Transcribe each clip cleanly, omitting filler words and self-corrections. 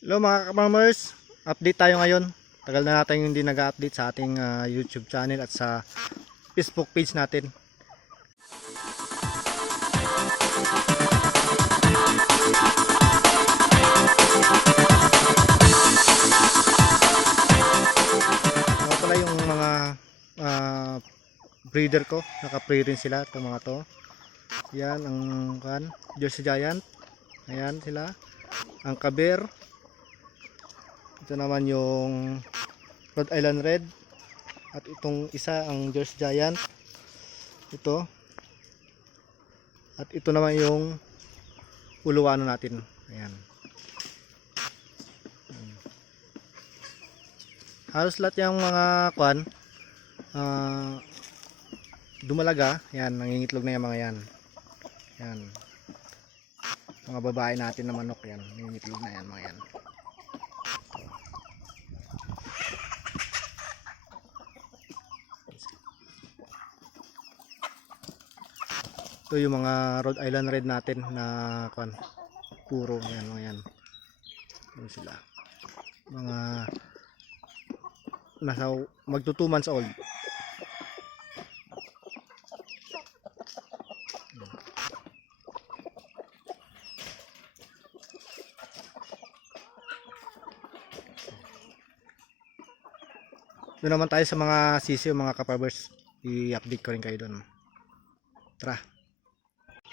Hello mga ka-farmers, update tayo ngayon. Tagal na natin hindi nag-update sa ating YouTube channel at sa Facebook page natin. Ako pala yung mga breeder ko, naka-free rin sila itong mga to. Yan ang Jersey Giant. Ayan sila. Ang Kaber. Ito naman yung Rhode Island Red. At itong isa ang Jersey Giant. Ito. At ito naman yung uluwano natin. Ayan. Halos lahat yung mga dumalaga. Ayan, nangingitlog na yung mga yan. Ayan. Mga babae natin na manok yan. Nangingitlog na yan mga yan. Ito yung mga Rhode Island Red natin na puro yan mga yan. Yan sila. Mga nasa magto 2 months old. Doon naman tayo sa mga sisiyo mga kaparbers. I-update ko rin kayo doon. Tara.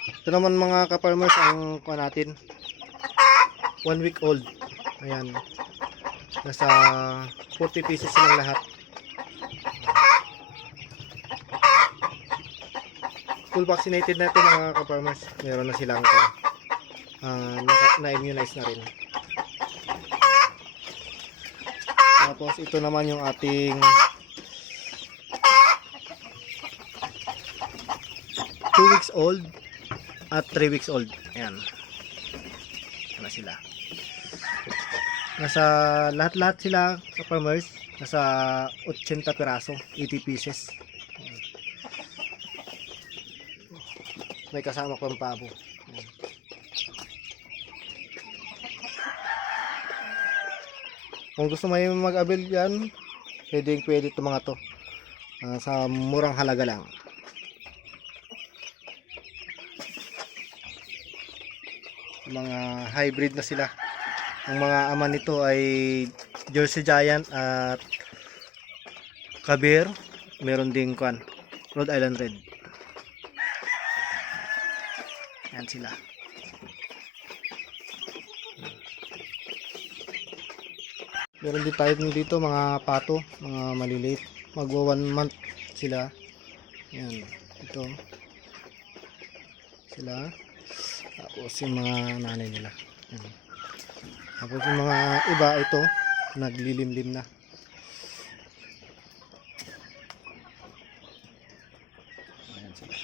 Ito naman mga ka-farmers ang natin 1 week old. Ayan. Nasa 40 pieces silang lahat. Full vaccinated natin mga ka-farmers. Meron na silang na-immunize na rin. Tapos ito naman yung ating 2 weeks old at 3 weeks old. Ayan. Ano sila. Nasa lahat-lahat sila sa farmers. Nasa 80 piraso. 80 pieces. May kasama pang pabo. Ayan. Kung gusto mo mag-avail yan, pwede ito mga to. Sa murang halaga lang. Mga hybrid na sila. Ang mga ama nito ay Jersey Giant at Kaber. Meron ding Rhode Island Red. Yan sila. Meron din tayo dito mga pato, mga maliliit. Magwa 1 month sila. Yan. Ito. Sila. Tapos yung mga nanay nila. Yan. Tapos yung mga iba ito, naglilimlim na. Ayan sila.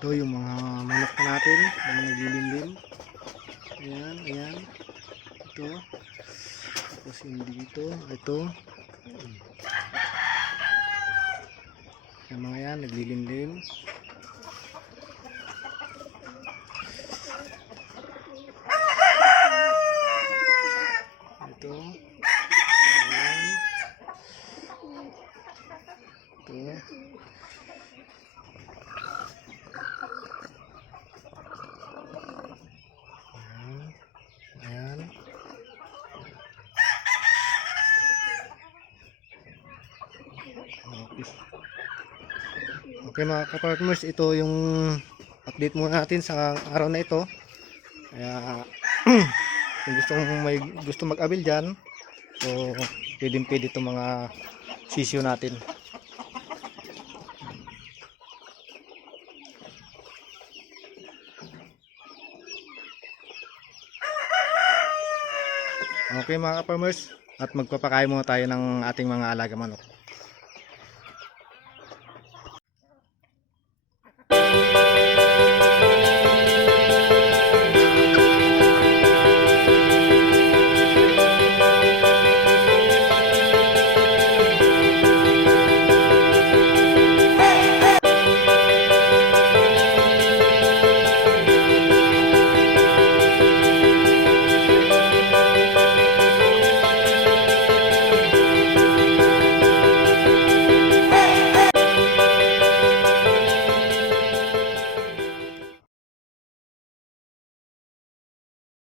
Ito yung mga manok natin, mga naglilimlim. Ayan, ayan. Ito. Tapos yung dito. Ito. Yung mga yan, naglilimlim. Ito. Ayan. Ito. Okay mga ka-farmers, ito yung update muna natin sa araw na ito. Kaya kung gusto mag-avail dyan, so pwede itong mga sisyo natin. Okay mga ka-farmers, at magpapakain muna tayo ng ating mga alaga manok.